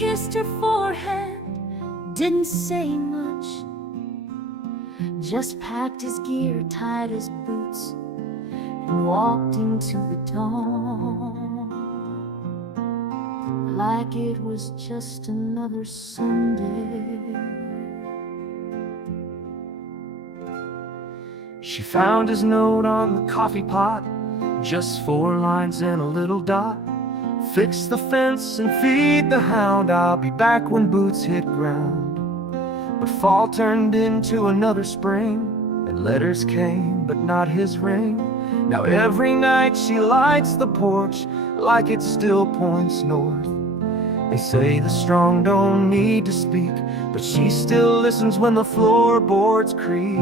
kissed her forehead, didn't say much, just packed his gear, tied his boots, and walked into the dawn like it was just another Sunday. She found his note on the coffee pot, just 4 lines and a little dot. Fix the fence and feed the hound, I'll be back when boots hit ground. But fall turned into another spring, and letters came, but not his ring. Now every night she lights the porch like it still points north. They say the strong don't need to speak, but she still listens when the floorboards creak.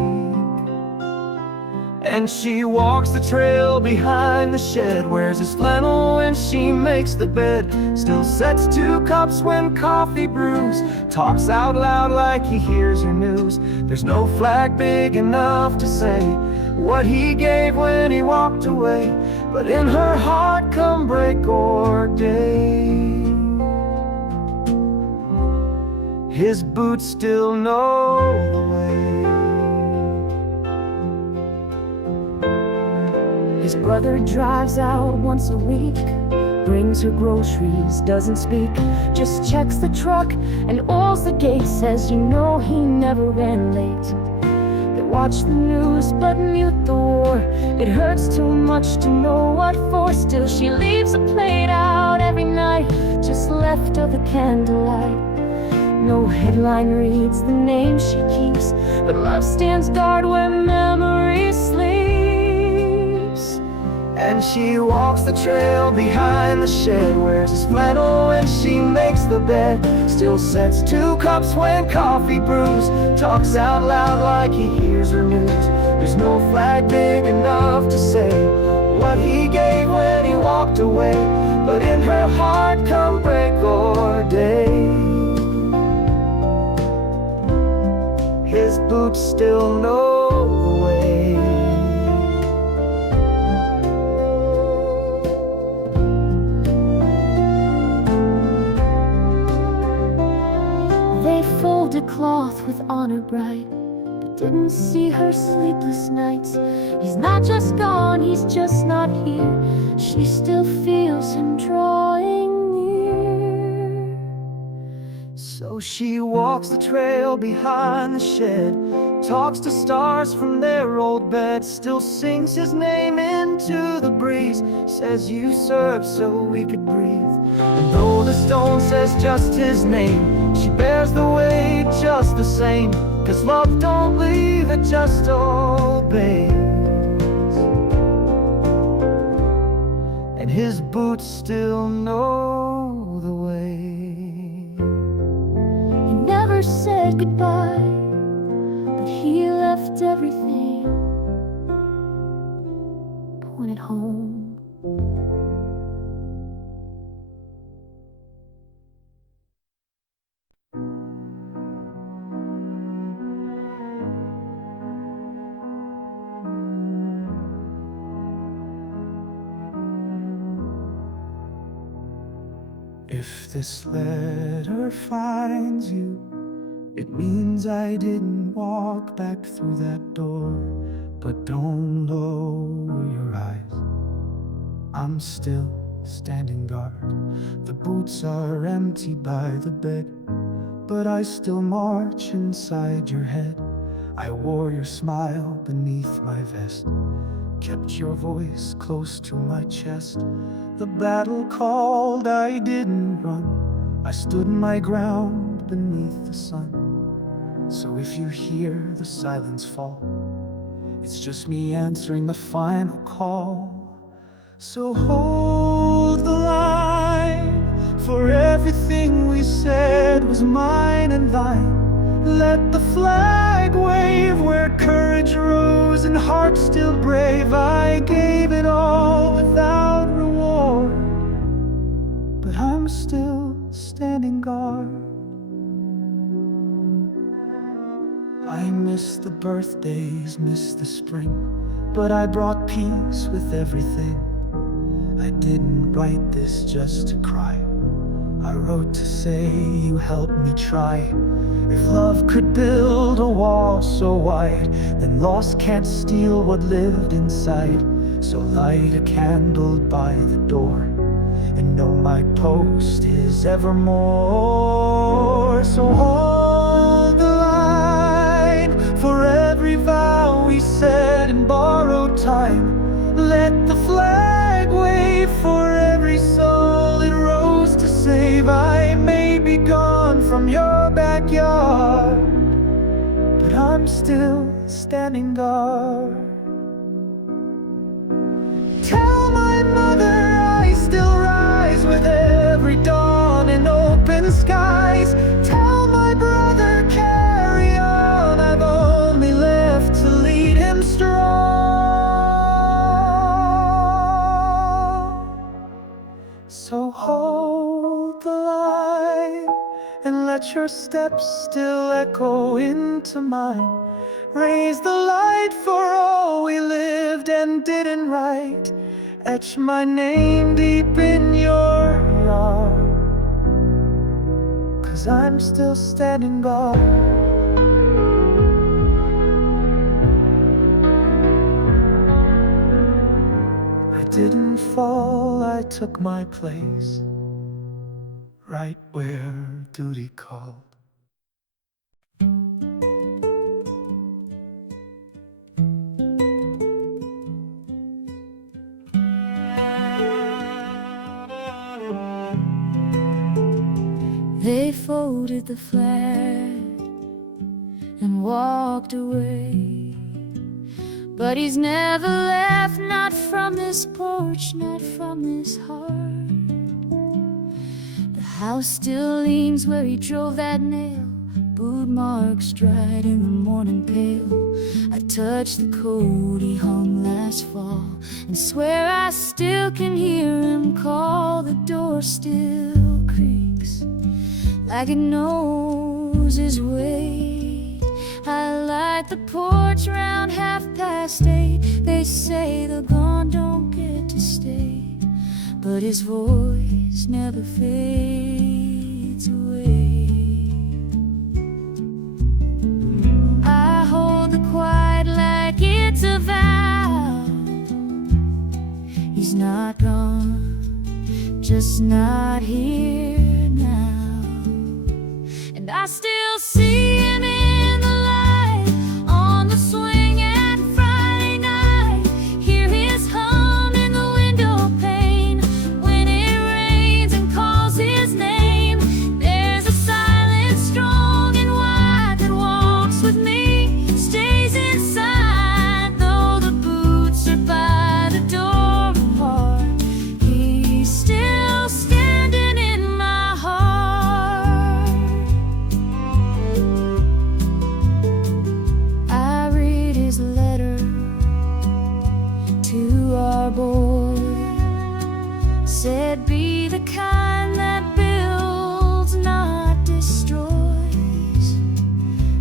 And she walks the trail behind the shed, wears his flannel when she makes the bed, still sets 2 cups when coffee brews, talks out loud like he hears her news. There's no flag big enough to say what he gave when he walked away, but in her heart come break or day, his boots still know the way. His brother drives out once a week, brings her groceries, doesn't speak, just checks the truck and oils the gate, says you know he never ran late. They watch the news but mute the war, it hurts too much to know what for. Still she leaves a plate out every night, just left of the candlelight. No headline reads the name she keeps, but love stands guard where memory sleeps. And she walks the trail behind the shed, wears his flannel when she makes the bed, still sets 2 cups when coffee brews, talks out loud like he hears her news. There's no flag big enough to say what he gave when he walked away, but in her heart come break or day, his boots still know the way. They folded cloth with honor bright, but didn't see her sleepless nights. He's not just gone, he's just not here. She still feels him drawing near. So she walks the trail behind the shed, talks to stars from their old bed, still sings his name into the breeze, says you served so we could breathe. And though the stone says just his name, she bears the weight just the same, 'cause love don't leave, it just obeys. And his boots still know the way. He never said goodbye, but he left everything pointed home. If this letter finds you, it means I didn't walk back through that door. But don't lower your eyes, I'm still standing guard. The boots are empty by the bed, but I still march inside your head. I wore your smile beneath my vest, kept your voice close to my chest. The battle called, I didn't run, I stood my ground beneath the sun. So if you hear the silence fall, it's just me answering the final call. So hold the line, for everything we said was mine and thine. Let the flag wave where courage rose and heart still brave. I gave it all without reward, but I'm still standing guard. I miss the birthdays, miss the spring, but I brought peace with everything. I didn't write this just to cry, I wrote to say you helped me try. If love could build a wall so wide, then loss can't steal what lived inside. So light a candle by the door, and know my post is evermore. So hold the line for every vow we said in borrowed time. Let the flag wave for every soul it rose to save. I may be gone from your backyard, but I'm still standing guard. Tell my mother I still rise with every dawn in open skies. Tell my brother carry on, I've only left to lead him strong. So hold the line and let your steps still echo into mine. Raise the light for all we lived and didn't write. Etch my name deep in your heart, 'cause I'm still standing guard. I didn't fall, I took my place, right where duty called. They folded the flag and walked away, but he's never left, not from this porch, not from his heart. The house still leans where he drove that nail, boot marks dried in the morning pale. I touched the coat he hung last fall and swear I still can hear him call. The door still creaks like it knows his way. I light the porch round 8:30. They say the gone don't get to stay, but his voice never fades away. I hold the quiet like it's a vow. He's not gone, just not here now. And I still see him in the light on the swing at Friday night. Hear his hum in the window pane when it rains and calls his name. There's a silence strong and wide that walks with me, stays inside though the boots are by the door apart. He's still standing in my heart. I read his letter to our boy. Said be the kind that builds, not destroys.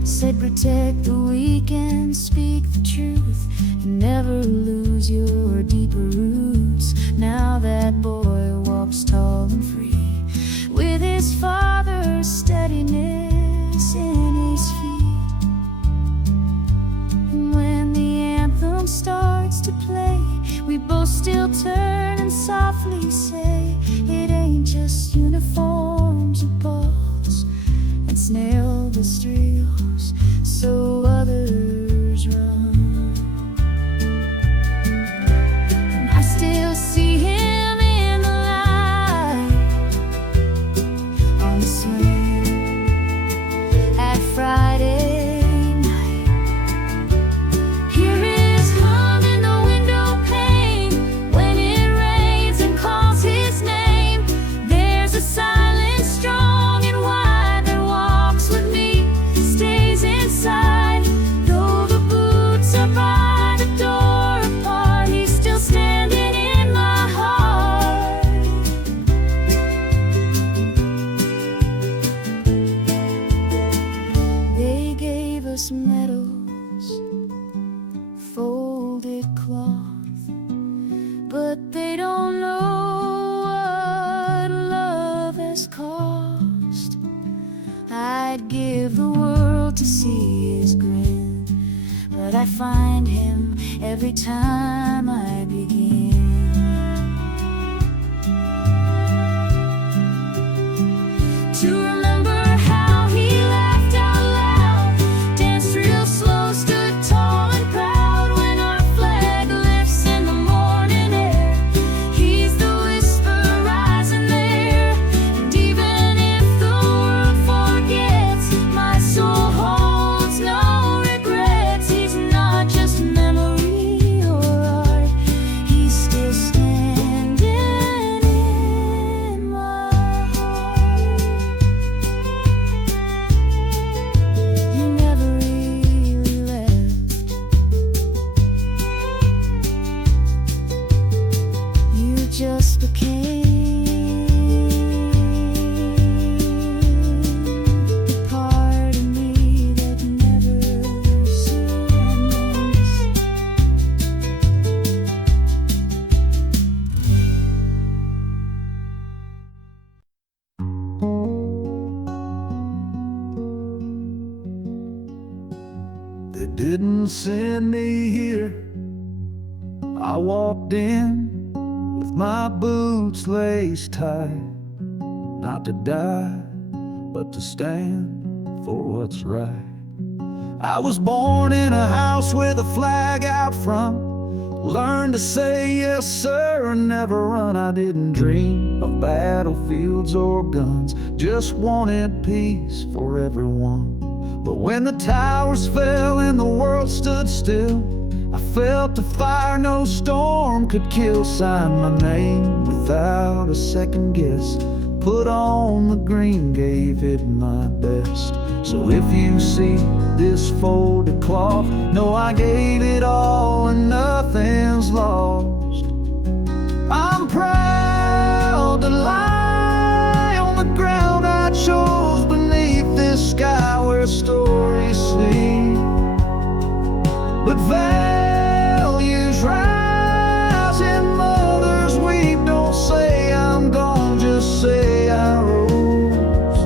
Said protect the weak and speak the truth, and never lose your deeper roots. Now that boy walks tall and free, with his father's steadiness in his feet. And when the anthem starts to play, we both still turn and softly say, it ain't just uniforms or balls, it's nail the streels so others run. And I still see him in the light on the swing at Friday night. Hear his hum in the window pane when it I'd give the world to see his grin, but I find him every time I begin to remember how he laughed out loud, danced real slow, stood tall and proud when our flag lifts in the morning air. He's the whisper rising there, and even if the world forgets, my soul holds no regrets. He's not just memory or art, he's still standing in my heart. You never really left, you just became the part of me that never surrenders. They didn't send me here. I walked in with my boots laced tight, not to die, but to stand for what's right. I was born in a house with a flag out front. Learned to say yes sir and never run. I didn't dream of battlefields or guns, just wanted peace for everyone. But when the towers fell and the world stood still, I felt the fire no storm could kill. Signed my name without a second guess, put on the green, gave it my best. So if you see this folded cloth, know I gave it all and nothing's lost. I'm proud to lie on the ground I chose, beneath this sky where stories sleep. But values rise and mothers weep. Don't say I'm gone, just say I rose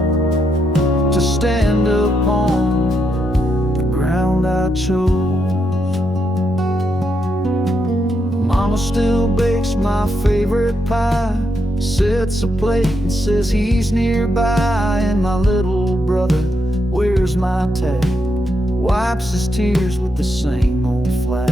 to stand upon the ground I chose. Mama still bakes my favorite pie, sets a plate and says he's nearby. And my little brother wears my tag, wipes his tears with the same old flag.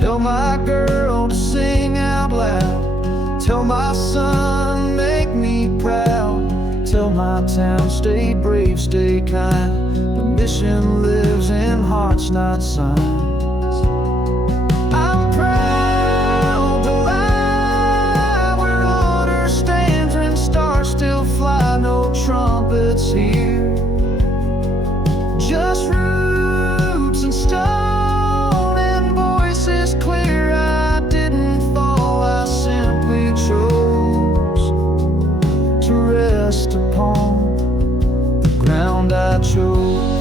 Tell my girl to sing out loud, tell my son make me proud, tell my town stay brave, stay kind. The mission lives in hearts, not signs. I'm proud to lie where honor stands and stars still fly. No trumpets here, just roots and stone and voices clear. I didn't fall, I simply chose to rest upon the ground I chose.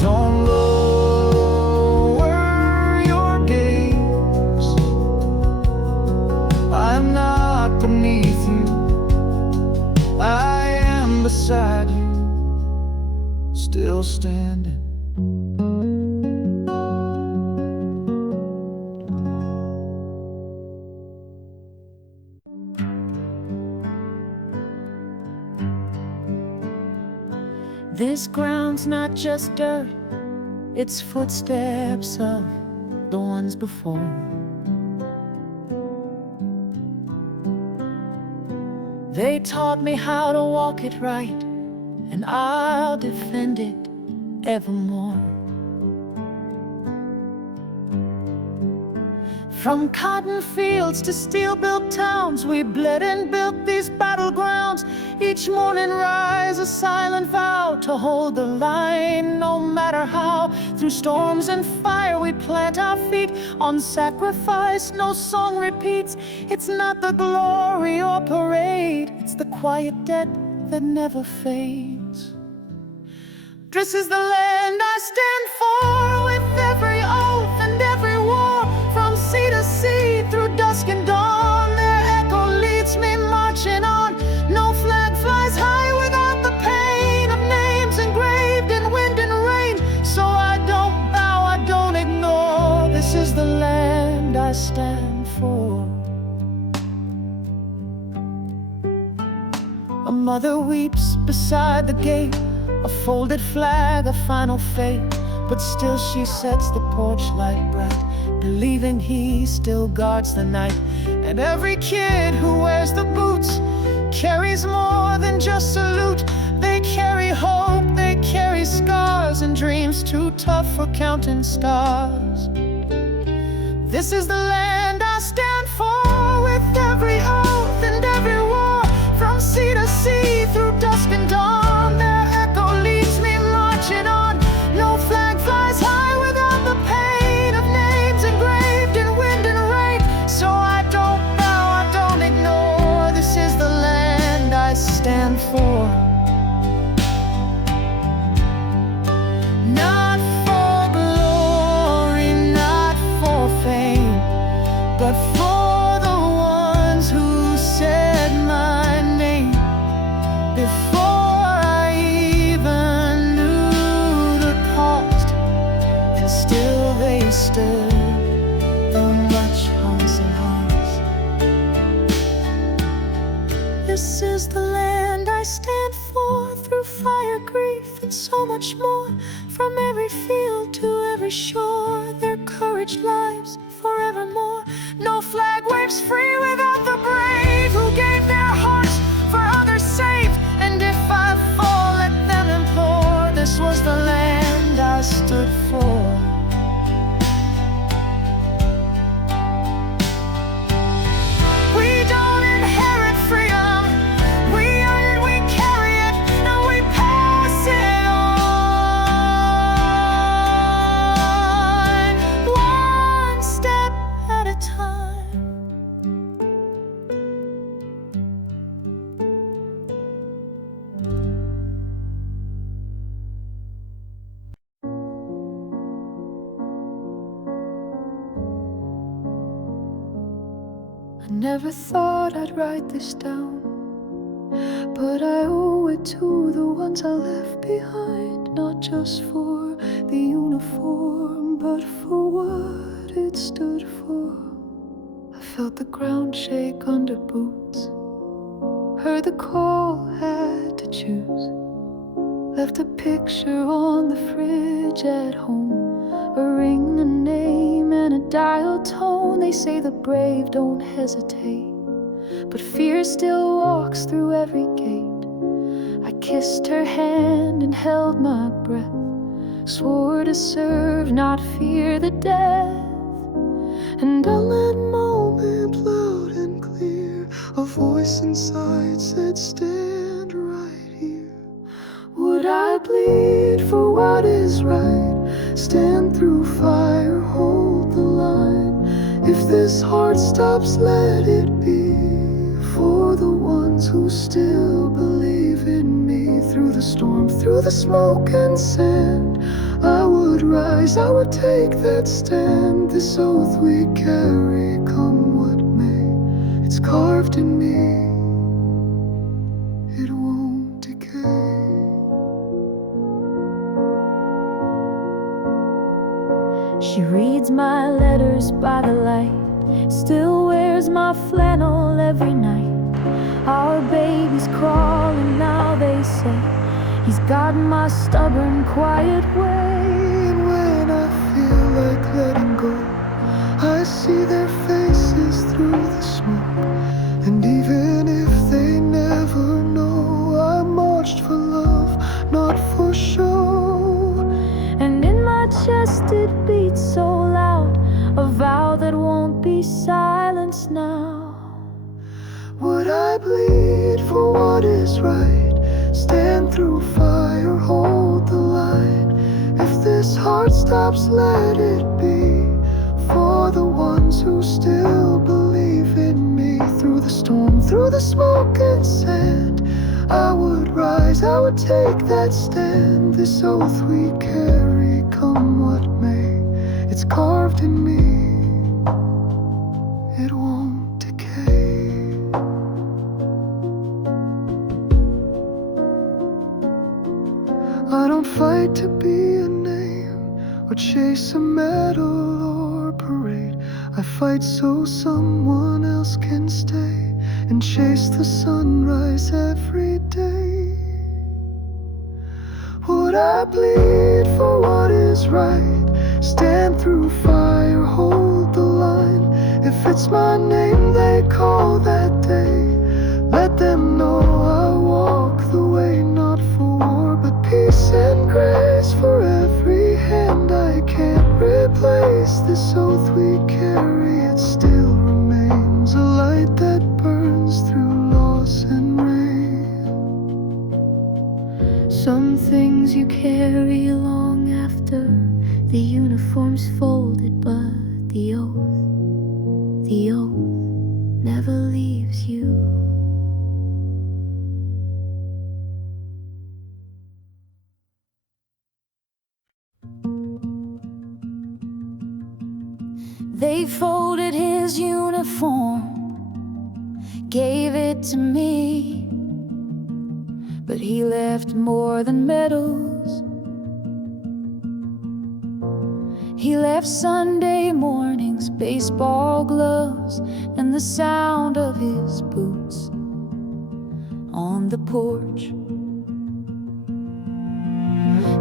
Don't lower your gaze, I am not beneath you, I am beside you, still standing. This ground's not just dirt, it's footsteps of the ones before. They taught me how to walk it right, and I'll defend it evermore. From cotton fields to steel-built towns, we bled and built these battlegrounds. Each morning rise a silent vow to hold the line no matter how. Through storms and fire we plant our feet on sacrifice, no song repeats. It's not the glory or parade, it's the quiet debt that never fades. This is the land I stand for, with every oath and every war. From sea to sea, through dusk and dawn, their echo leads me marching on. No flag flies high without the A mother weeps beside the gate, a folded flag, a final fate. But still she sets the porch light bright, believing he still guards the night. And every kid who wears the boots carries more than just salute. They carry hope, they carry scars, and dreams too tough for counting stars. This is the land I stand for, with every oath and every war. From sea to sea, through dusk and dawn, their echo leads me marching on. No flag flies high without the pain of names engraved in wind and rain. So I don't bow, I don't ignore. This is the land I stand for. Not for glory, not for fame, but for the ones who said my name before I even knew the cost. And still they stood, though much haunts and haunts. This is the land I stand for, through fire, grief, and so much more. From every field to every shore, their courage lives forevermore. No flag waves free without the brave who gave their hearts for others saved. And if I fall, let them implore. This was the land I stood for. We don't inherit freedom, we earn it, we carry it, and we pass it on, one step at a time. I never thought I'd write this down, but I owe it to the ones I left behind. Not just for the uniform, but for what it stood for. I felt the ground shake under boots, heard the call, had to choose. Left a picture on the fridge at home, a ring, a name, and a dial tone. They say the brave don't hesitate, but fear still walks through every gate. I kissed her hand and held my breath, swore to serve, not fear the death. And on that moment, loud and clear, a voice inside said, stand right here. Would I bleed for what is right? Stand through fire, hold the line. If this heart stops, let it be for the ones who still believe in me. Through the storm, through the smoke and sand, I would rise, I would take that stand. This oath we carry, come what may, it's carved in me, it won't decay. She reads my letters by the light, still wears my flannel every night. Our baby's crawling now, they say. He's got my stubborn, quiet way. And when I feel like letting go, I see their faces through the smoke. And even if they never know, I marched for love, not for show. And in my chest it beats so loud, a vow that won't be silenced now. Would I bleed for what is right? Stand through fire, hold the line. If this heart stops, let it be for the ones who still believe in me. Through the storm, through the smoke and sand, I would rise, I would take that stand. This oath we carry, come what may, it's carved in me, it won't decay. I don't fight to be a name or chase a medal or parade. I fight so someone else can stay and chase the sunrise every but I bleed for what is right. Stand through fire, hold the line. If it's my name they call that day, let them know I walk the way, not for war, but peace and grace. For every hand I can't replace, this oath we carry, it still remains a light that burns through loss and rain. Some things you carry long after the uniform's folded, but the oath never leaves you. They folded his uniform, gave it to me, but he left more than medals. He left Sunday mornings, baseball gloves, and the sound of his boots on the porch.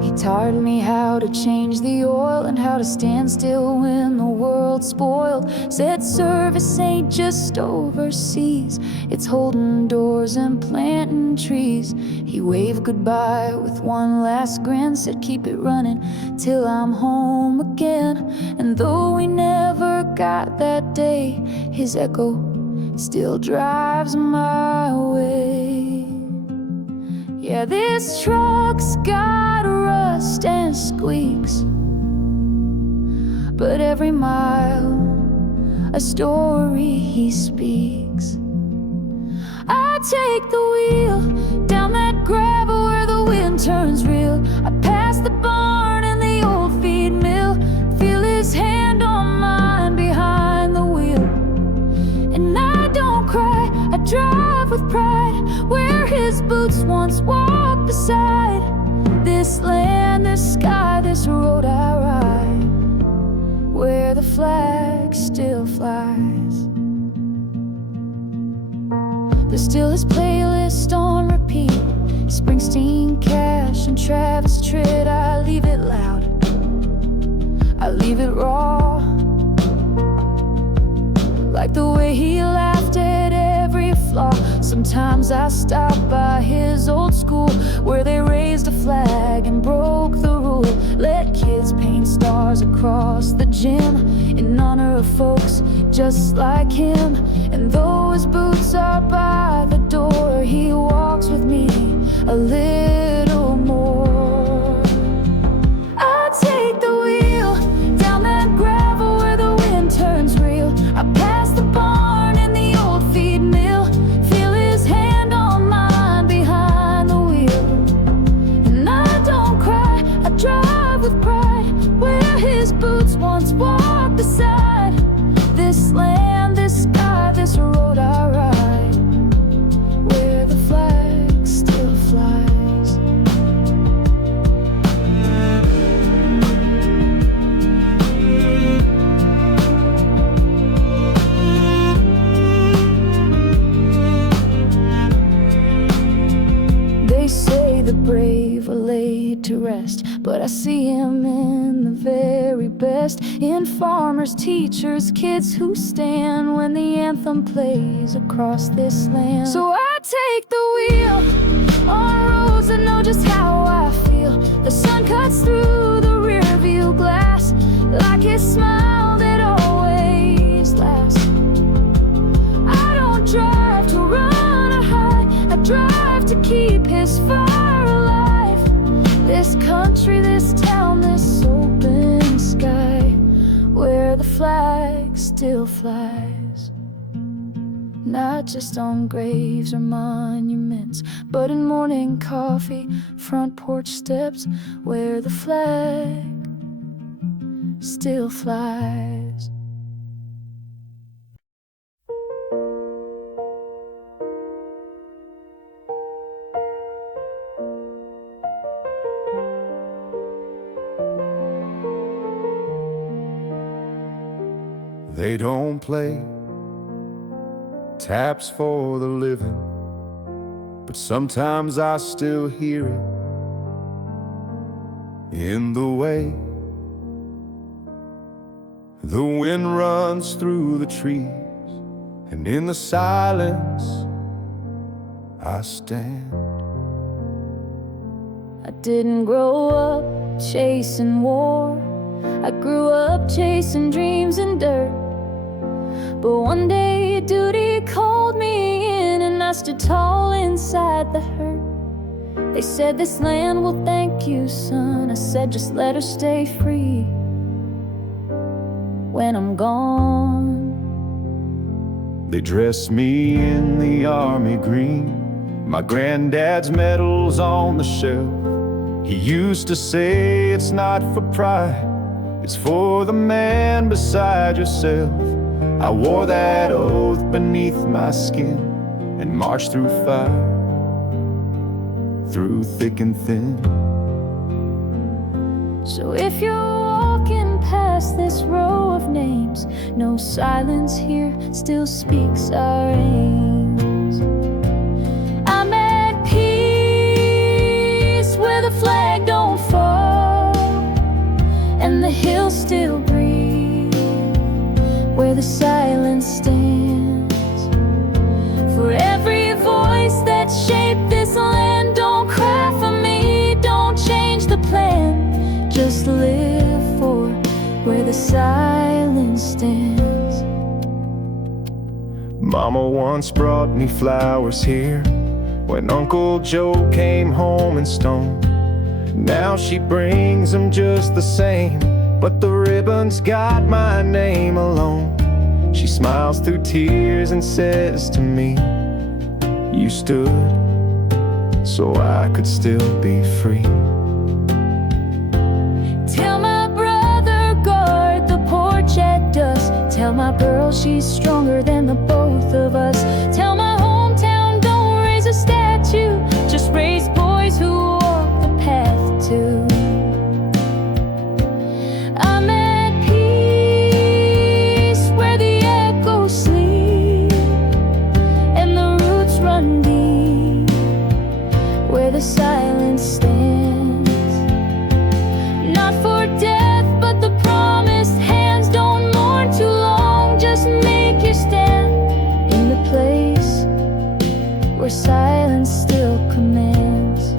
He taught me how to change the oil and how to stand still when the world's spoiled. Said service ain't just overseas, it's holding doors and planting trees. He waved goodbye with one last grin, said keep it running till I'm home again. And though we never got that day, his echo still drives my way. Yeah, this truck's got rust and squeaks, but every mile a story he speaks. I take the wheel down that gravel where the wind turns real. I pass the barn and the old feed mill, feel his hand on mine behind the wheel. And I don't cry, I drive with pride where his boots once walked beside. This land, this sky, this road I ride, where the flag still flies. There's still his playlist on repeat, Springsteen, Cash, and Travis Tritt. I leave it loud, I leave it raw, like the way he laughed at every flaw. Sometimes I stop by his old school, where they raised a flag and broke the rule. Let kids paint stars across the gym in honor of folks just like him. And though his boots are by the door, he walks with me a little more. I take the wheel down that gravel where the wind turns real. I pass the barn and the old feed mill, feel his hand on mine behind the wheel. And I don't cry, I drive with pride where his boots once walked beside. This land, this sky, this road I ride, where the flag still flies. They say the brave are laid to rest, but I see him in the very best, in farmers, teachers, kids who stand when the anthem plays across this land. So I take the wheel on roads that know just how I feel. The sun cuts through the rear view glass like his smile that always laughs. I don't drive to run or hide, I drive to keep his fire alive. This country, this town, this open sky, where the flag still flies. Not just on graves or monuments, but in morning coffee, front porch steps, where the flag still flies. They don't play taps for the living, but sometimes I still hear it in the way the wind runs through the trees, and in the silence I stand. I didn't grow up chasing war, I grew up chasing dreams and dirt. But one day duty called me in, and I stood tall inside the hurt. They said this land will thank you, son. I said just let her stay free when I'm gone. They dressed me in the army green, my granddad's medals on the shelf. He used to say it's not for pride, it's for the man beside yourself. I wore that oath beneath my skin and marched through fire, through thick and thin. So if you're walking past this row of names, no silence here still speaks our aims. I'm at peace where the flag don't fall and the hills still breathe, where the silence stands. For every voice that shaped this land, don't cry for me, don't change the plan, just live for where the silence stands. Mama once brought me flowers here when Uncle Joe came home in stone. Now she brings them just the same, but the ribbon's got my name alone. She smiles through tears and says to me, you stood so I could still be free. Tell my brother guard the porch at dusk. Tell my girl she's stronger than the both of us. Tell my hometown don't raise a statue, just raise boys who walk the path too. I'm at peace where the echoes sleep and the roots run deep, where the silence stands. Not for death, but the promised hands. Don't mourn too long, just make your stand in the place where silence still commands.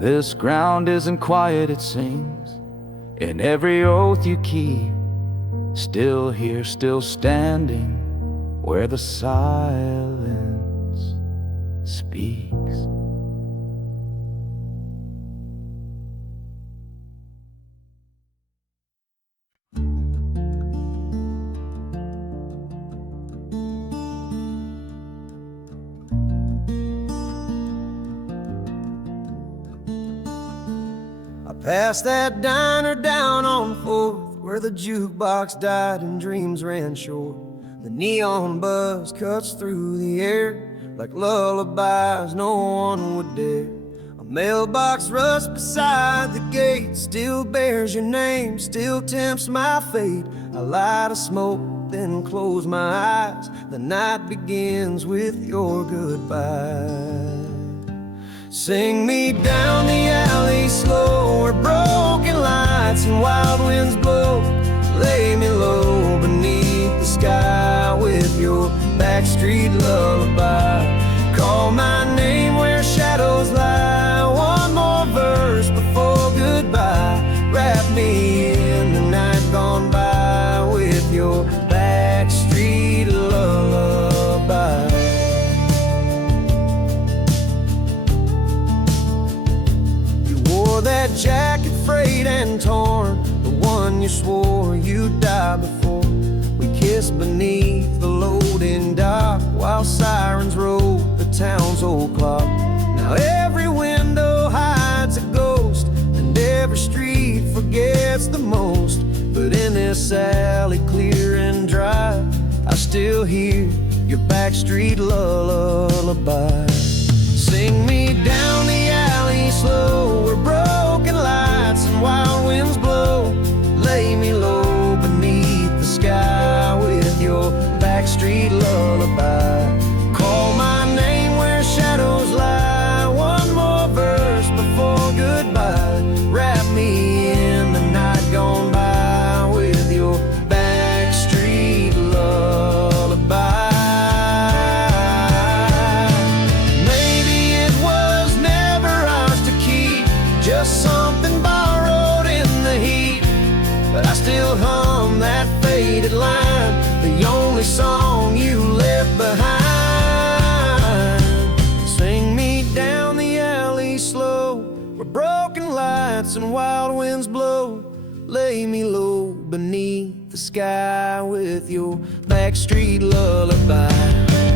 This ground isn't quiet, it sings, and every oath you keep, still here, still standing, where the silence speaks. Past that diner down on 4th, where the jukebox died and dreams ran short. The neon buzz cuts through the air like lullabies no one would dare. A mailbox rust beside the gate still bears your name, still tempts my fate. I light a smoke, then close my eyes. The night begins with your goodbye. Sing me down the alley slow, where broken lights and wild winds blow. Lay me low beneath the sky with your backstreet lullaby. Call my name where shadows lie. One more verse before goodbye. Wrap me in the night gone by with your backstreet lullaby. That jacket frayed and torn, the one you swore you'd die before. We kissed beneath the loading dock while sirens rode the town's old clock. Now every window hides a ghost and every street forgets gets the most. But in this alley, clear and dry, I still hear your backstreet lullaby. Sing me down the alley slow, where broken lights and wild winds blow. Lay me low beneath the sky with your backstreet lullaby. Call my name where shadows lie, one more verse before goodbye. Wrap me in the night gone by with your backstreet lullaby. Maybe it was never ours to keep, just something borrowed in the heat. But I still hum that faded line, the only song you left behind. Sing me down the alley slow, where broken lights and wild winds blow. Lay me low beneath the sky with your backstreet lullaby.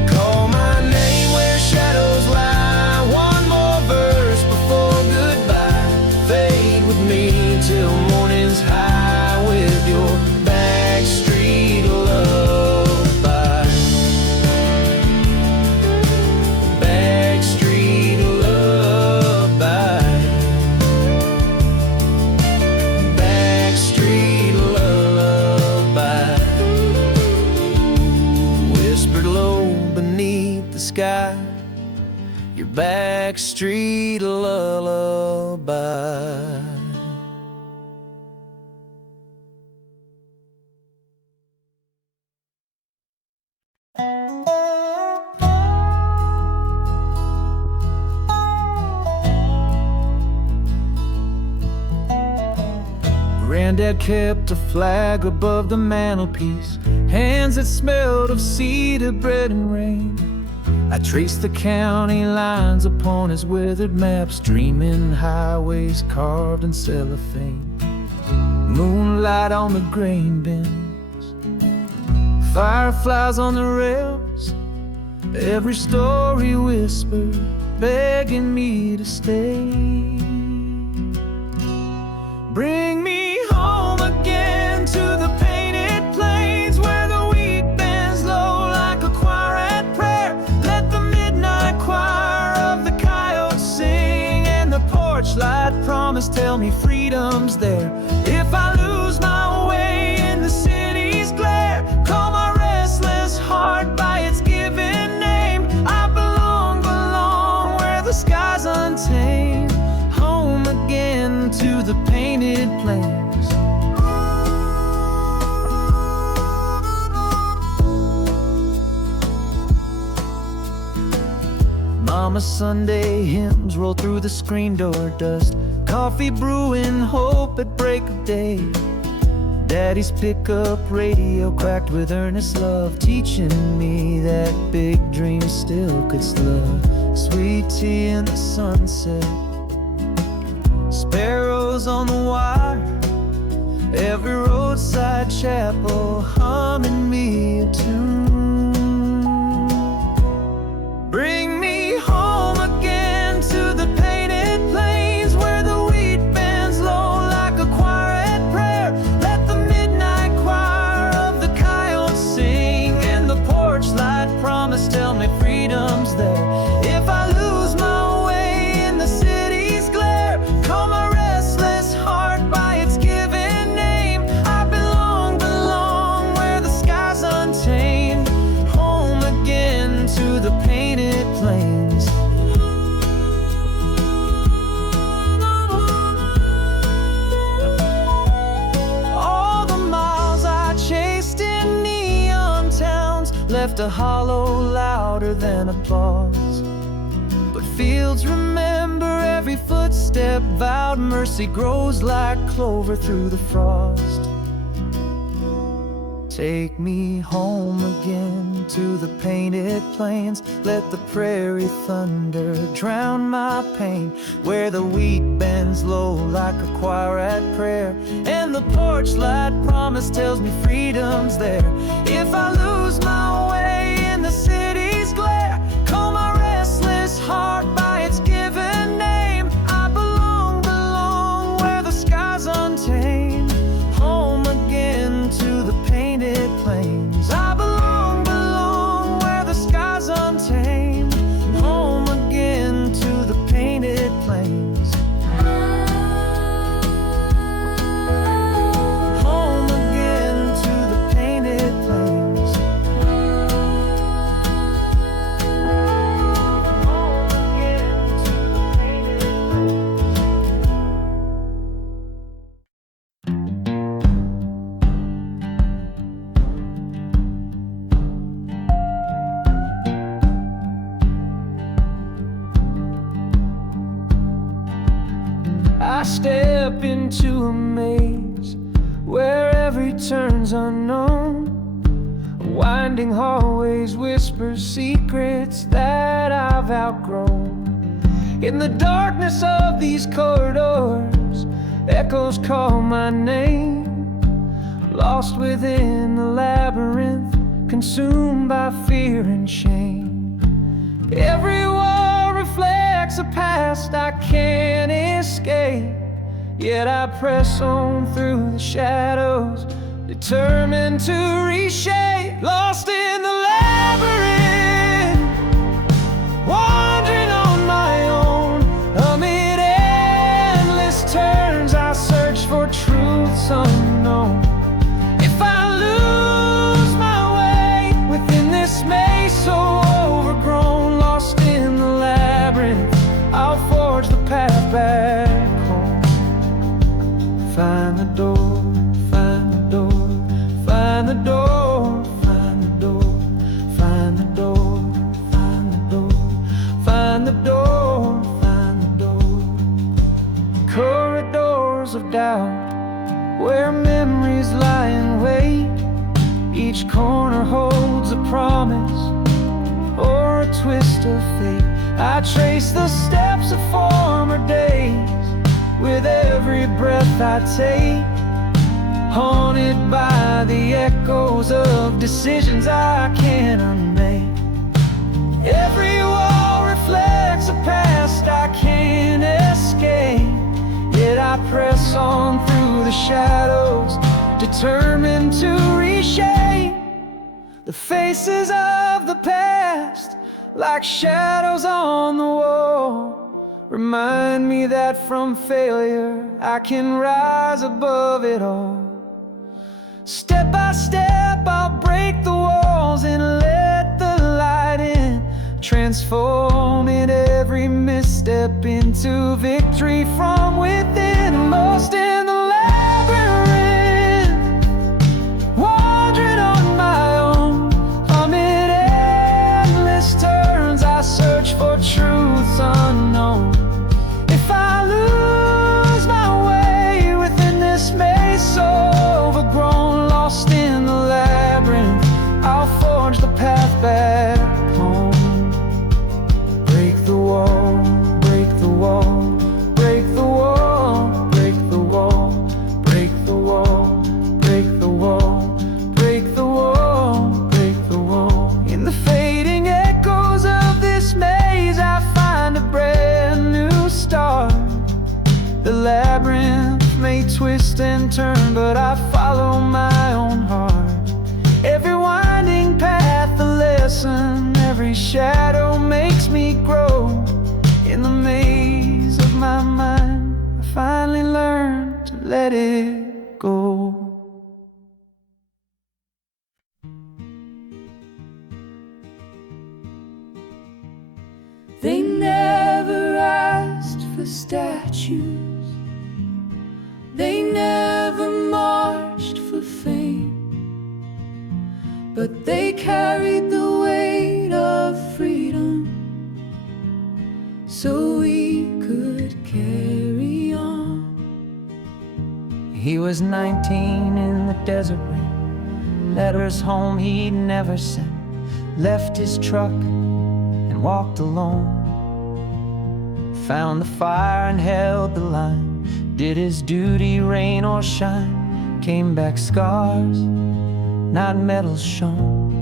Call my name where shadows lie, one more verse before goodbye. Fade with me till morning's high with your backstreet lullaby. Backstreet lullaby. Backstreet lullaby. Whispered low beneath the sky, your backstreet lullaby. Granddad kept a flag above the mantelpiece, hands that smelled of cedar, bread, and rain. I traced the county lines upon his weathered maps, dreaming highways carved in cellophane. Moonlight on the grain bins, fireflies on the rails, every story whispered, begging me to stay. Bring me home again to the painted plains, where the wheat bends low like a choir at prayer. Let the midnight choir of the coyotes sing, and the porch light promise tell me freedom's there. If I lose my way in the city's glare, call my restless heart by its given name. I belong where the sky's untamed, home again to the painted plains. Mama's Sunday hymns roll through the screen door dust, coffee brewing hope at break of day. Daddy's pickup radio cracked with earnest love, teaching me that big dreams still could slug. Sweet tea in the sunset, sparrows on the wire, every roadside chapel humming me a tune. Bring me home again to the painted plains, where the wheat bends low like a choir at prayer. Let the midnight choir of the coyotes sing, and the porch light promise tell me freedom's there. If I lose my way in the city's glare, call my restless heart by its given name. I belong where the sky's untamed, home again to the painted plains. All the miles I chased in neon towns left a hollow louder than applause. But fields remember every footstep vowed, mercy grows like clover through the frost. Take me home again to the painted plains, let the prairie thunder drown my pain, where the wheat bends low like a choir at prayer, and the porch light promise tells me freedom's there. If I lose my way in the city's glare, call my restless heart by its given name. I belong where the sky's untamed, I step into a maze where every turn's unknown. Winding hallways whisper secrets that I've outgrown. In the darkness of these corridors, echoes call my name. Lost within the labyrinth, consumed by fear and shame. Every wall reflects a past I can't escape, yet I press on through the shadows, determined to reshape. Lost in the labyrinth, wandering on my own. Amid endless turns, I search for truths unknown. If I lose my way within this maze so overgrown, lost in the labyrinth, I'll forge the path back home. Find the door, find the door, find the door, find the door, find the door, find the door, find the door, find the door. Corridors of doubt, where memories lie in wait. Each corner holds a promise or a twist of fate. I trace the steps of former days with every breath I take, haunted by the echoes of decisions I can't unmake. Every wall reflects a past I can't escape, yet I press on through the shadows, determined to reshape. The faces of the past, like shadows on the wall, remind me that from failure I can rise above it all. Step by step I'll break the walls and let the light in, transforming every misstep into victory from within. Lost in the labyrinth, wandering on my own. Amid endless turns, I search for truths unknown. If I lose my way within this maze so overgrown, lost in the labyrinth, I'll forge the path back home. Break the wall, break the wall, break the wall, break the wall, break the wall, break the wall, break the wall, break the wall. In the fading echoes of this maze, I find a brand new start. The labyrinth may twist and turn, but I follow my own heart. Every winding path a lesson, every shadow makes me grow. In the maze of my mind, I finally learned to let it go. They never asked for statues, they never marched for fame, but they carried the weight of freedom so we could carry on. He was 19 in the desert wind, letters home he'd never sent, left his truck and walked alone. Found the fire and held the line, did his duty rain or shine, came back scars, not medals shown.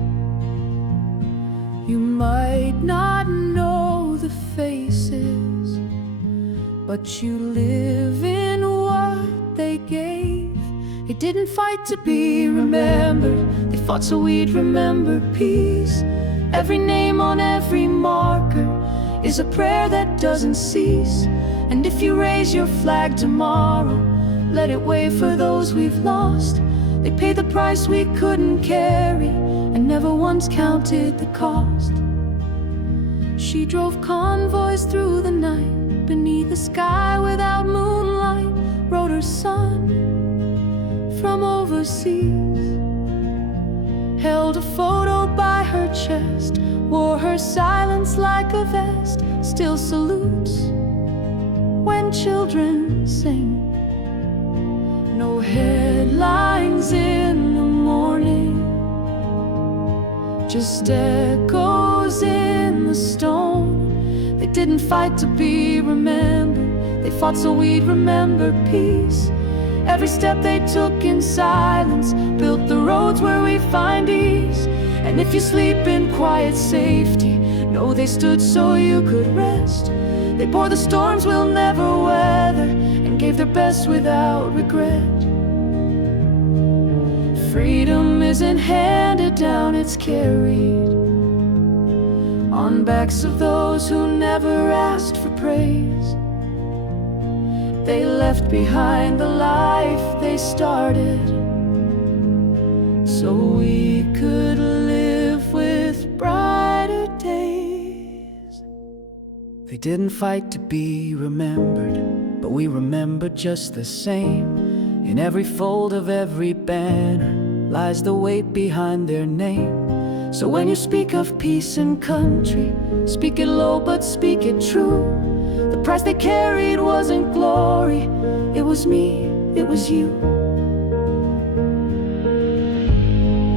You might not know the faces, but you live in what they gave. They didn't fight to be remembered, they fought so we'd remember peace. Every name on every marker is a prayer that doesn't cease. And if you raise your flag tomorrow, let it wave for those we've lost. They paid the price we couldn't carry and never once counted the cost. She drove convoys through the night, beneath the sky without moonlight, wrote her son from overseas, held a photo by her chest, wore her silence like a vest, still salutes when children sing. No headlines in the morning, just echoes in the stone. They didn't fight to be remembered, they fought so we'd remember peace. Every step they took in silence built the roads where we find ease. And if you sleep in quiet safety, know they stood so you could rest. They bore the storms we'll never weather and gave their best without regret. Freedom isn't handed down, it's carried on backs of those who never asked for praise. They left behind the life they started so we could live with brighter days. They didn't fight to be remembered, but we remember just the same. In every fold of every banner lies the weight behind their name. So when you speak of peace and country, speak it low but speak it true. The price they carried wasn't glory, it was me, it was you.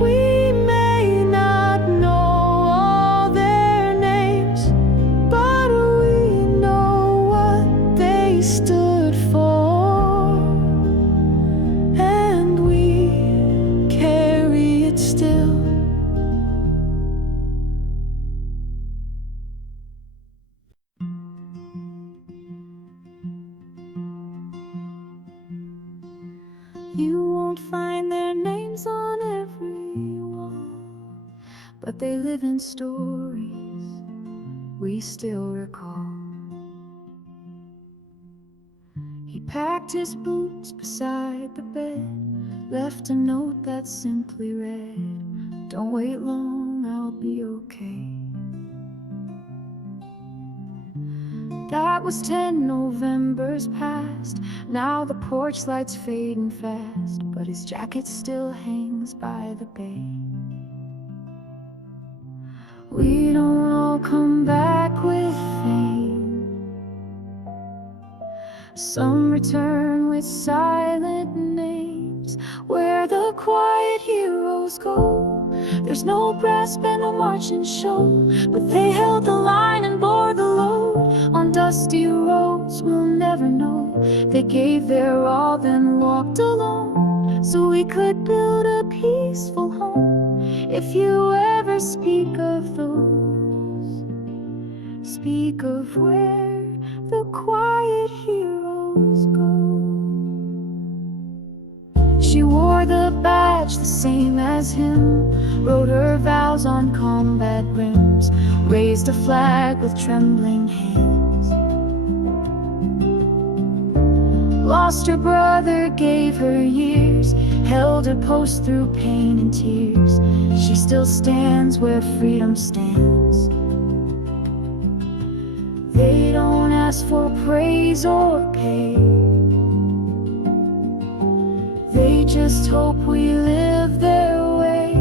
We may not know all their names, but we know what they stood for, and we carry it still. You won't find their names on every wall, but they live in stories we still recall. He packed his boots beside the bed, left a note that simply read, "Don't wait long, I'll be okay." That was 10 Novembers past. Now the porch light's fading fast, but his jacket still hangs by the bay. We don't all come back with fame, some return with silent names. Where the quiet heroes go, there's no brass band, no marching show, but they held the line and bore the load. On dusty roads we'll never know, they gave their all then walked alone, so we could build a peaceful home. If you ever speak of those, speak of where the quiet heroes go. She wore the badge the same as him, wrote her vows on combat rims, raised a flag with trembling hands. Lost her brother, gave her years, held her post through pain and tears. She still stands where freedom stands. They don't ask for praise or pay, they just hope we live their way.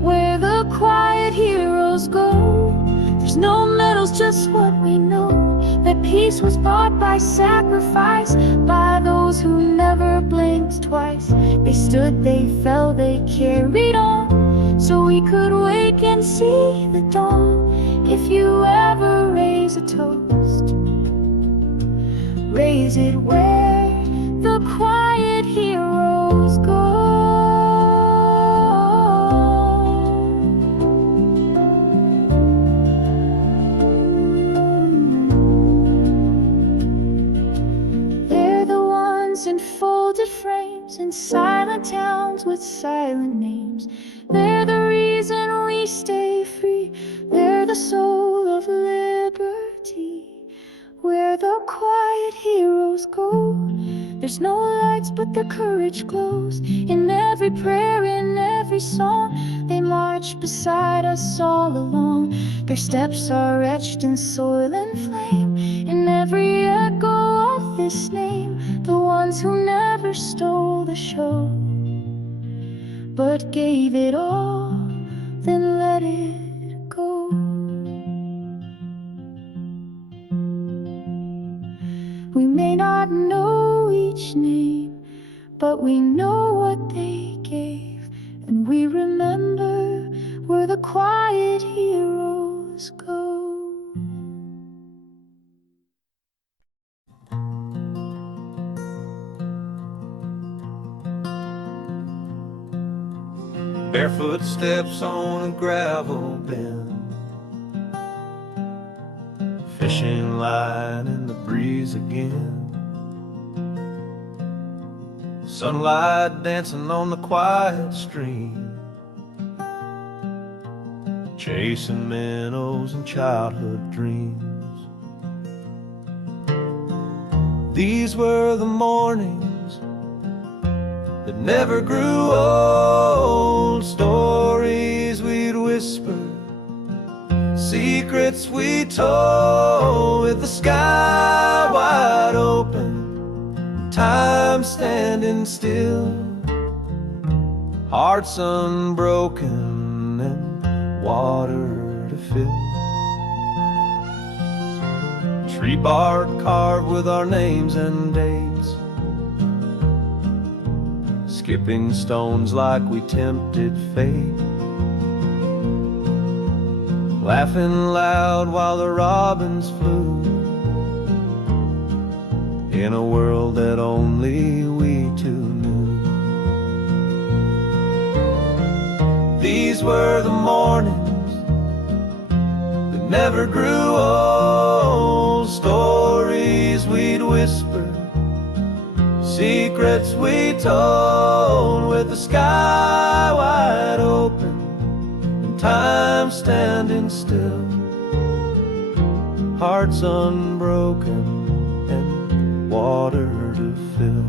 Where the quiet heroes go, there's no medals, just what we know, that peace was bought by sacrifice, by those who never blinked twice. They stood, they fell, they carried on, so we could wake and see the dawn. If you ever raise a toast, raise it where the quiet heroes go. They're the ones in folded frames, in silent towns with silent names. They're the reason we stay free, they're the soul of liberty. Where the quiet heroes go, there's no lights but their courage glows. In every prayer, in every song, they march beside us all along. Their steps are etched in soil and flame, in every echo of this name. The ones who never stole the show, but gave it all, then let it go. We not know each name, but we know what they gave, and we remember where the quiet heroes go. Barefoot steps on a gravel bend, fishing line in the breeze again. Sunlight dancing on the quiet stream, chasing minnows and childhood dreams. These were the mornings that never grew old, stories we'd whisper, secrets we told, with the sky wide open, time standing still, hearts unbroken and water to fill. Tree bark carved with our names and dates, skipping stones like we tempted fate, laughing loud while the robins flew, in a world that only we two knew. These were the mornings that never grew old, stories we'd whisper, secrets we told, with the sky wide open and time standing still, hearts unbroken and water to fill.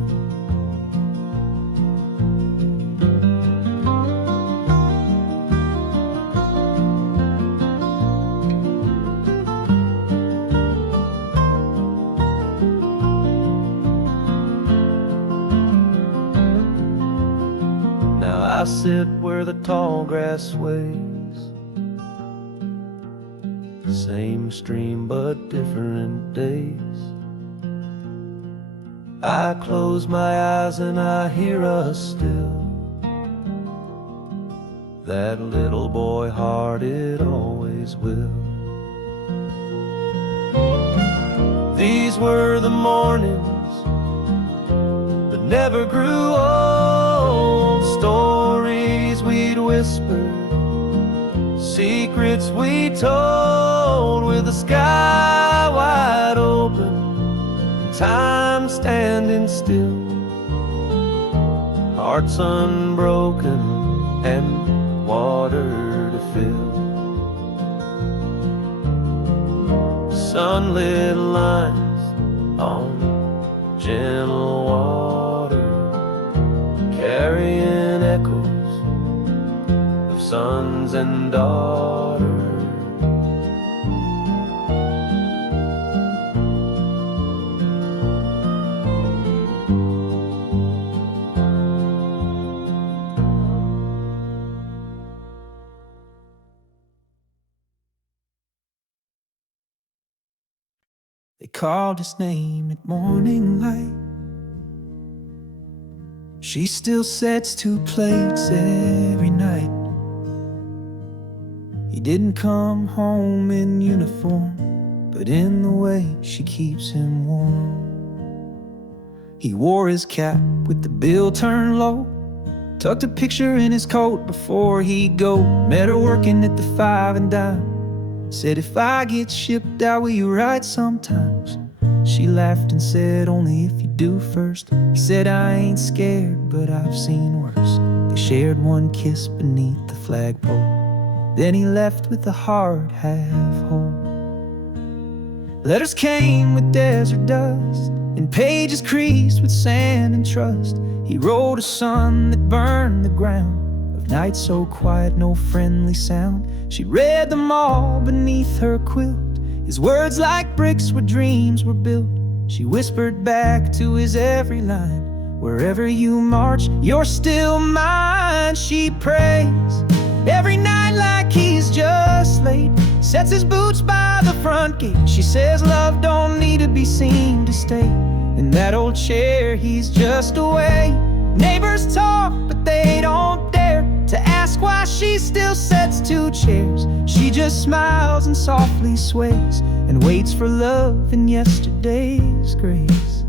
I sit where the tall grass sways, same stream but different days. I close my eyes and I hear us still, that little boy heart, it always will. These were the mornings that never grew old, stories we'd whispered, secrets we told, with the sky wide open, time standing still, hearts unbroken and water to fill. Sunlit lines on gentle water, carrying echoes of sons and daughters. They called his name at morning light. She still sets 2 plates every night. He didn't come home in uniform, but in the way she keeps him warm. He wore his cap with the bill turned low, tucked a picture in his coat before he'd go. Met her working at the 5 and dime. Said, if I get shipped out, will you ride sometimes? She laughed and said, only if you do first. He said, I ain't scared, but I've seen worse. They shared 1 kiss beneath the flagpole. Then he left with a heart half whole. Letters came with desert dust, and pages creased with sand and trust. He wrote a sun that burned the ground, of nights so quiet, no friendly sound. She read them all beneath her quilt, his words like bricks where dreams were built. She whispered back to his every line, wherever you march, you're still mine. She prays every night like he's just late, sets his boots by the front gate. She says love don't need to be seen to stay. In that old chair, he's just away. Neighbors talk, but they don't dare to ask why she still sets 2 chairs. She just smiles and softly sways and waits for love in yesterday's grace.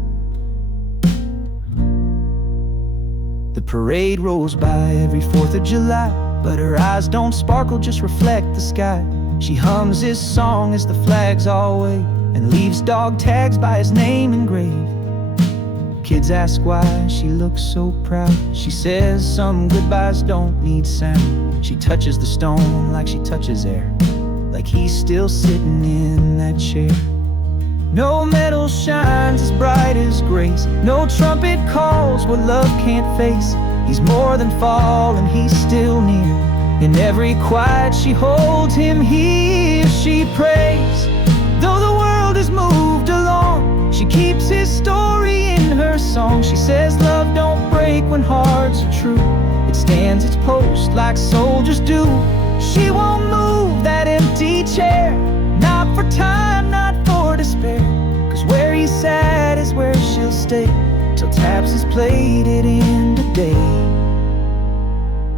The parade rolls by every 4th of July, but her eyes don't sparkle, just reflect the sky. She hums his song as the flags all wave and leaves dog tags by his name engraved. Kids ask why she looks so proud. She says some goodbyes don't need sound. She touches the stone like she touches air, like he's still sitting in that chair. No medal shines as bright as grace, no trumpet calls what love can't face. He's more than fallen, he's still near. In every quiet she holds him, he or she prays. Though the world has moved along, she keeps his story in her song. She says love don't break when hearts are true. It stands its post like soldiers do. She won't move that empty chair, not for time, not for despair. 'Cause where he's sad is where she'll stay, till taps is played it in the day.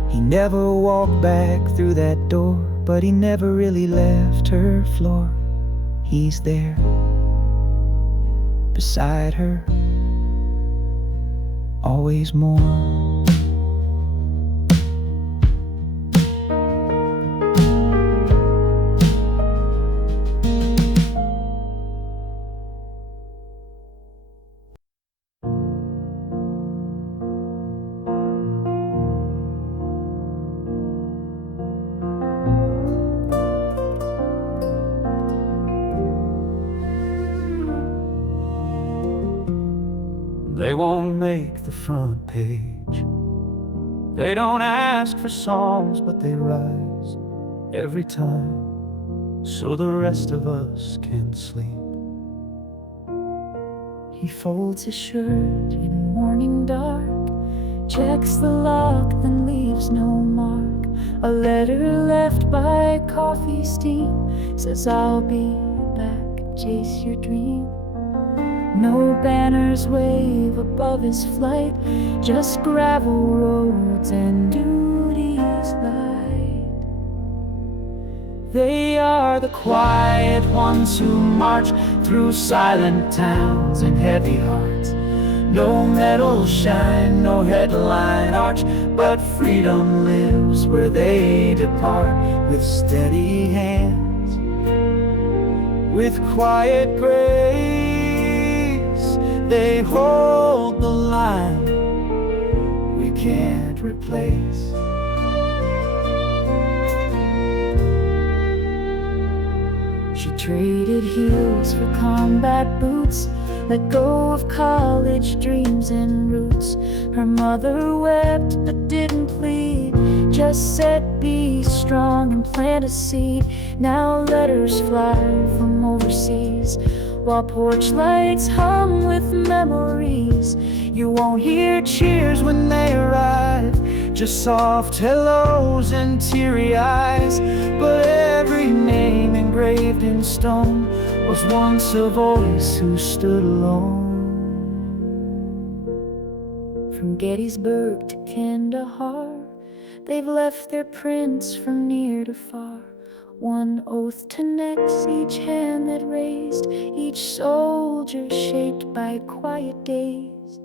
He never walked back through that door, but he never really left her floor. He's there, beside her, always more. They won't make the front page. They don't ask for songs, but they rise every time, so the rest of us can sleep. He folds his shirt in morning dark, checks the lock, then leaves no mark. A letter left by coffee steam says I'll be back, chase your dream. No banners wave above his flight, just gravel roads and duties light. They are the quiet ones who march through silent towns and heavy hearts. No medals shine, no headline arch, but freedom lives where they depart. With steady hands, with quiet grace, they hold the line we can't replace. She traded heels for combat boots, let go of college dreams and roots. Her mother wept but didn't plead, just said be strong and plant a seed. Now letters fly from overseas, while porch lights hum with memories. You won't hear cheers when they arrive, just soft hellos and teary eyes. But every name engraved in stone was once a voice who stood alone. From Gettysburg to Kandahar, they've left their prints from near to far. One oath to next, each hand that raised, each soldier shaped by quiet days.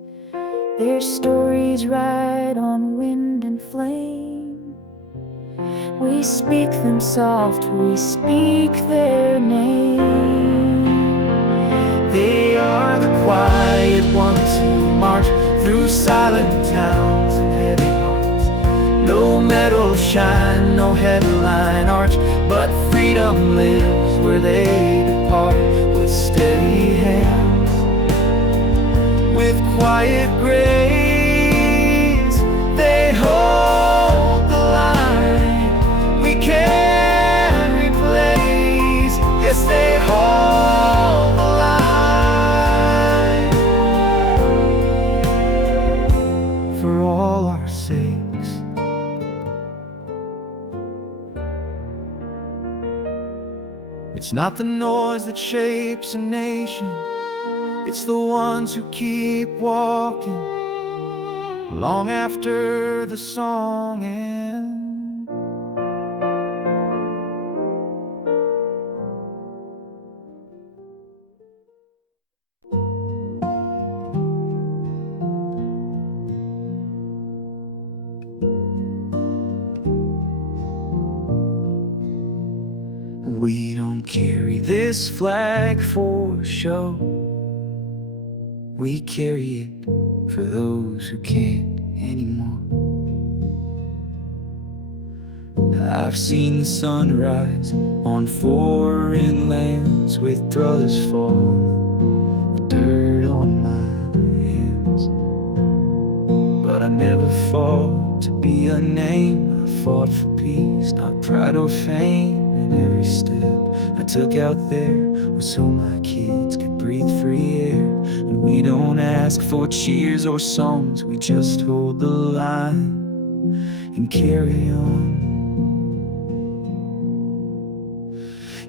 Their stories ride on wind and flame. We speak them soft, we speak their name. They are the quiet ones who march through silent towns and heavy hearts. No medals shine, no headline arch, but freedom lives where they depart. With steady hands, with quiet grace, they hold the line we can't replace. Yes, they hold the line for all our sakes. It's not the noise that shapes a nation, It's the ones who keep walking long after the song ends. We don't carry this flag for show. We carry it for those who can't anymore. I've seen the sun rise on foreign lands with brothers fall, dirt on my hands. But I never fought to be a name. I fought for peace, not pride or fame. And every step I took out there was so my kids could breathe free air. And we don't ask for cheers or songs, we just hold the line and carry on.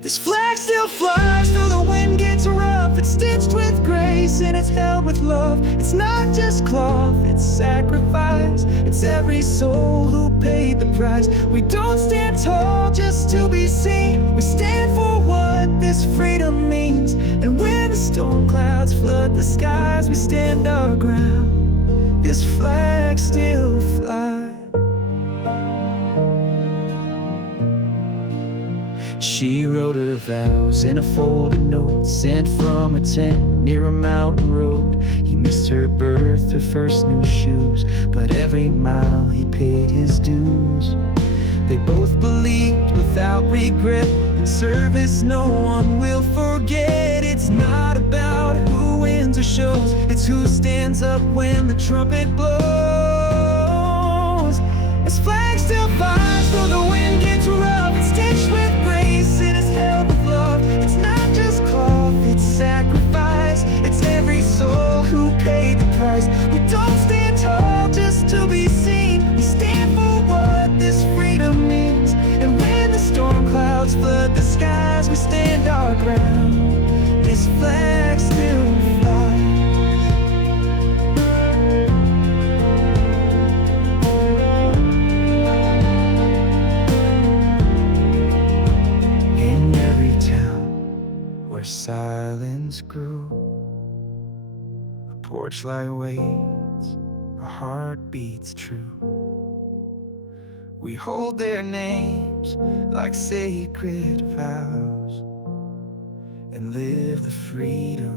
This flag still flies though the wind gets rough. It's stitched with grace and it's held with love. It's not just cloth, it's sacrifice. It's every soul who paid the price. We don't stand tall just to be seen. We stand for what this freedom means. And when the storm clouds flood the skies, we stand our ground. This flag still flies. She wrote her vows in a folded note sent from a tent near a mountain road. He missed her birth, her first new shoes, but every mile he paid his dues. They both believed without regret in service no one will forget. It's not about who wins or shows, it's who stands up when the trumpet blows. This flag still flies though the wind gets rough. It's stitched with grace and it's held with love. It's not just cloth, it's sacrifice. It's every soul who paid the price. We don't stand tall just to be seen. We stand for what this freedom means. And when the storm clouds flood the skies, we stand our ground. This flag still flies. In every town where silence grew, a porch light waits, a heart beats true. We hold their names like sacred vows and live the freedom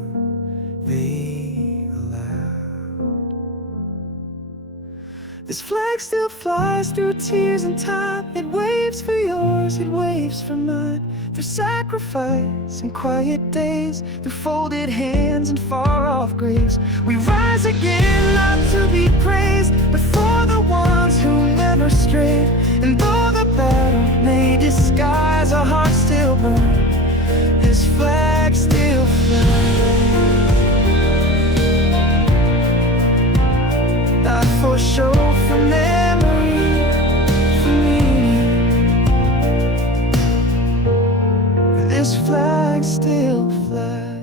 they allowed. This flag still flies through tears and time. It waves for yours, it waves for mine. Through sacrifice and quiet days, through folded hands and far-off graves, we rise again, not to be praised, but for the ones who never strayed. And though the battle may disguise, our hearts still burn. This flag still flies. Not for show, for memory, for meaning. This flag still flies.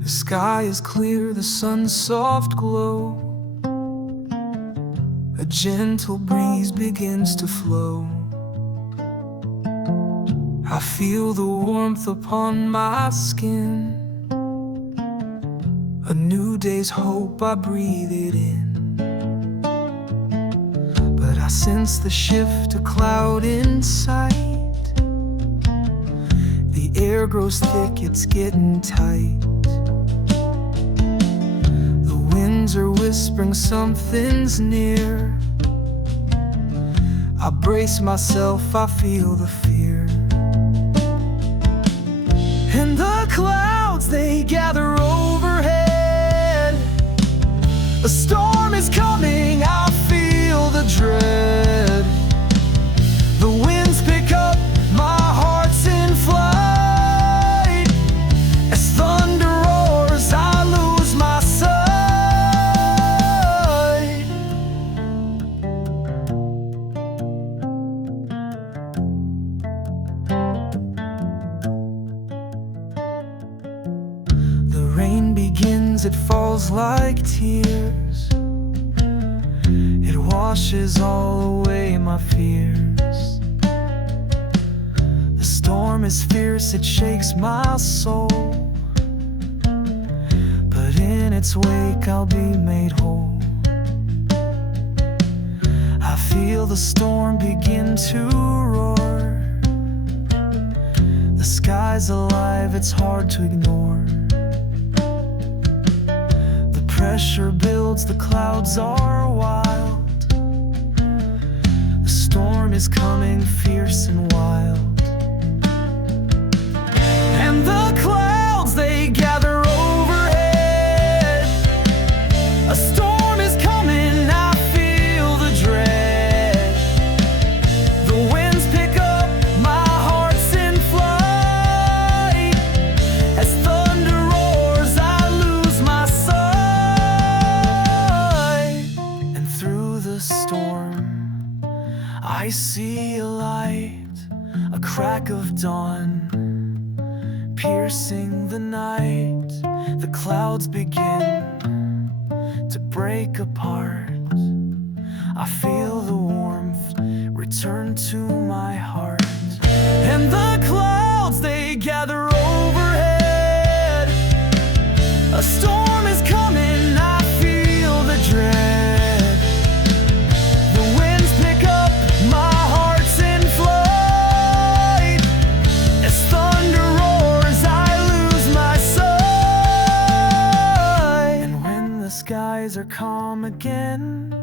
The sky is clear, the sun's soft glow. A gentle breeze begins to flow. I feel the warmth upon my skin. A new day's hope, I breathe it in. But I sense the shift, a cloud in sight. The air grows thick, it's getting tight. The winds are whispering something's near. I brace myself, I feel the fear. And the clouds, they gather overhead. A storm is coming, I feel the dread. The winds pick up, my heart's in flight. As thunder roars, I lose my sight. comes, it falls like tears. It washes all away my fears. The storm is fierce, it shakes my soul, but in its wake I'll be made whole. I feel the storm begin to roar. The sky's alive, it's hard to ignore. The pressure builds, the clouds are wild. The storm is coming, fierce and wild. And the clouds, they gather overhead. A storm is coming, I feel the dread. The winds pick up, my heart's in flight. As thunder roars, I lose my sight. And through the storm, I see a light, a crack of dawn, piercing the night. The clouds begin to break apart. I feel the warmth return to my heart. And the clouds, they gather overhead. A storm is coming, I feel the dread. The winds pick up, my heart's in flight. As thunder roars, I lose my sight. And when the skies are calm again,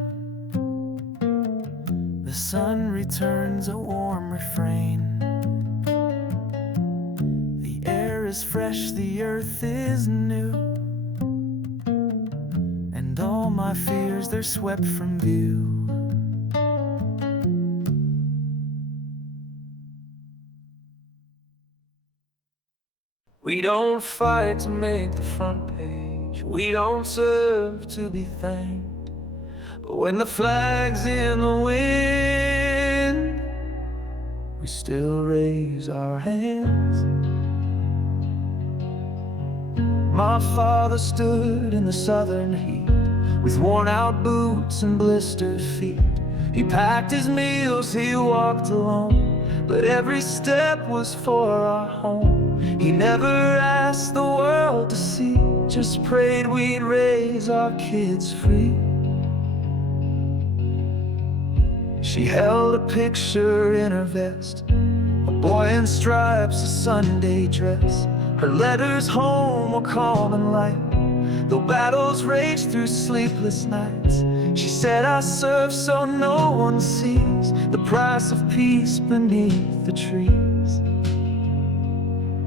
the sun returns a warm refrain. The air is fresh, the earth is new, and all my fears, they're swept from view. We don't fight to make the front page, we don't serve to be thanked. But when the flag's in the wind, we still raise our hands. My father stood in the southern heat, with worn-out boots and blistered feet. He packed his meals, he walked alone, but every step was for our home. He never asked the world to see, just prayed we'd raise our kids free. She held a picture in her vest, a boy in stripes, a Sunday dress. Her letters home were calm and light, though battles raged through sleepless nights. She said, I serve so no one sees the price of peace beneath the trees.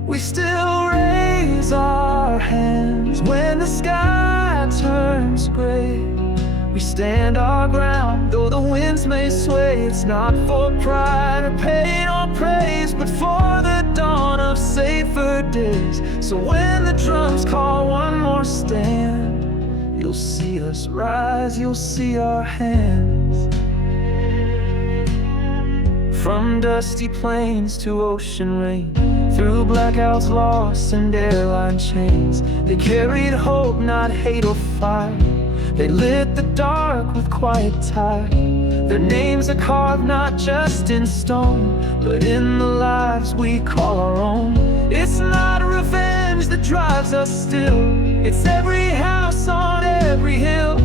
We still raise our hands when the sky turns gray. We stand our ground, though the winds may sway. It's not for pride or pain or praise, but for the dawn of safer days. So when the drums call one more stand, you'll see us rise, you'll see our hands. From dusty plains to ocean rain, through blackouts, loss, and airline chains, they carried hope, not hate or fire. They lit the dark with quiet tide. Their names are carved not just in stone, but in the lives we call our own. It's not revenge that drives us still, it's every house on every hill.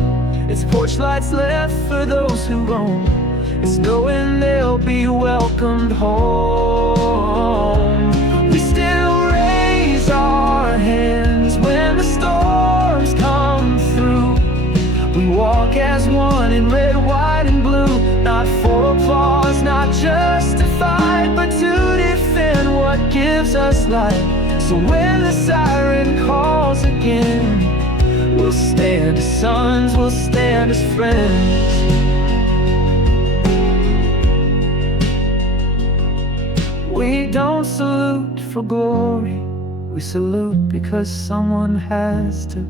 It's porch lights left for those who roam, it's knowing they'll be welcomed home. We still raise our hands when the storms come through. We walk as one in red, white, and blue, not for applause, not just to fight, but to defend what gives us life. So when the siren calls again, we'll stand as sons, we'll stand as friends. We don't salute for glory, we salute because someone has to,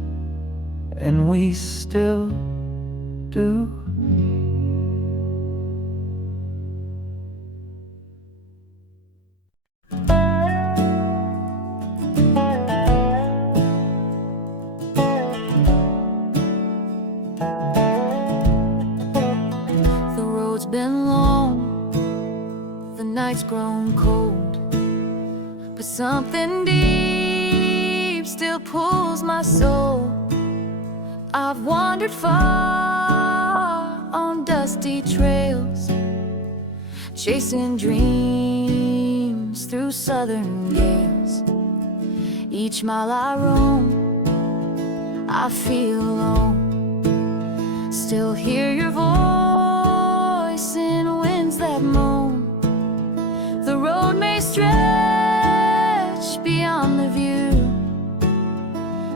and we still do. been long, the night's grown cold, but something deep still pulls my soul. I've wandered far on dusty trails, chasing dreams through southern gales. Each mile I roam, I feel alone. Still hear your voice in winds that moan. The road may stretch beyond the view,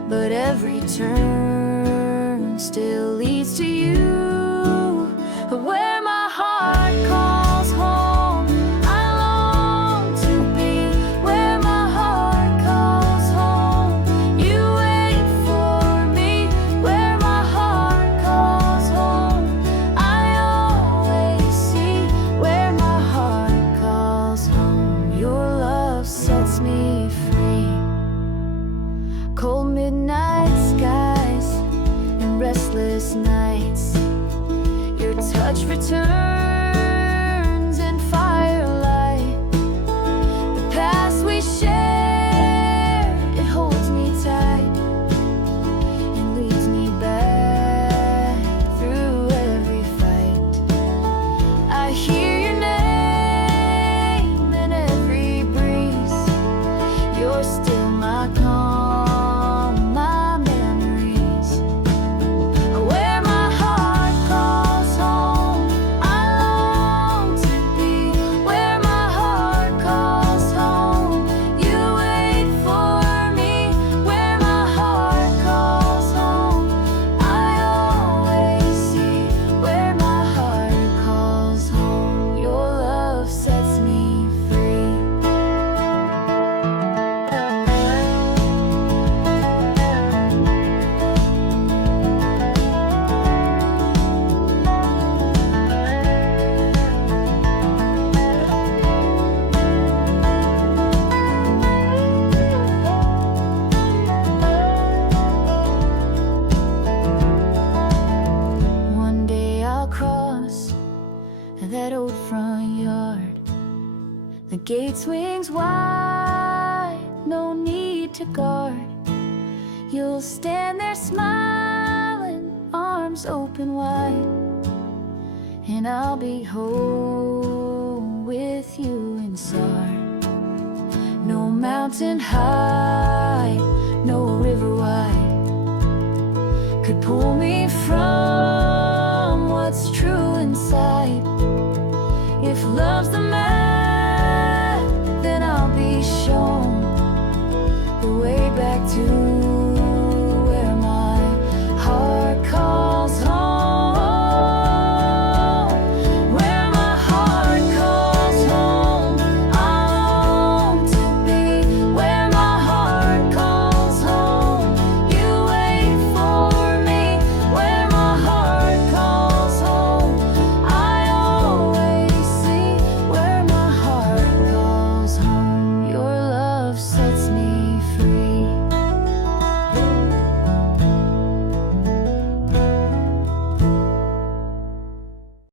but every turn still leads to you. Where my heart calls home, I long to be. Where my heart calls home, you wait for me. Where my heart calls home, I always see. Where my heart calls home, your love sets me free. Cold midnight skies and restless nights, your touch returns in firelight. The past we shared, it holds me tight and leads me back through every fight. I hear your name in every breeze. You're still my calm, my memories. Where my heart calls home, I long to be. Where my heart calls home, you wait for me. Where my heart calls home, I always see. Where my heart calls home, your love sets me free. One day I'll cross that old front yard. The gate swings wide, no need to guard. You'll stand there smiling, arms open wide, and I'll be home with you inside. No mountain high, no river wide could pull me from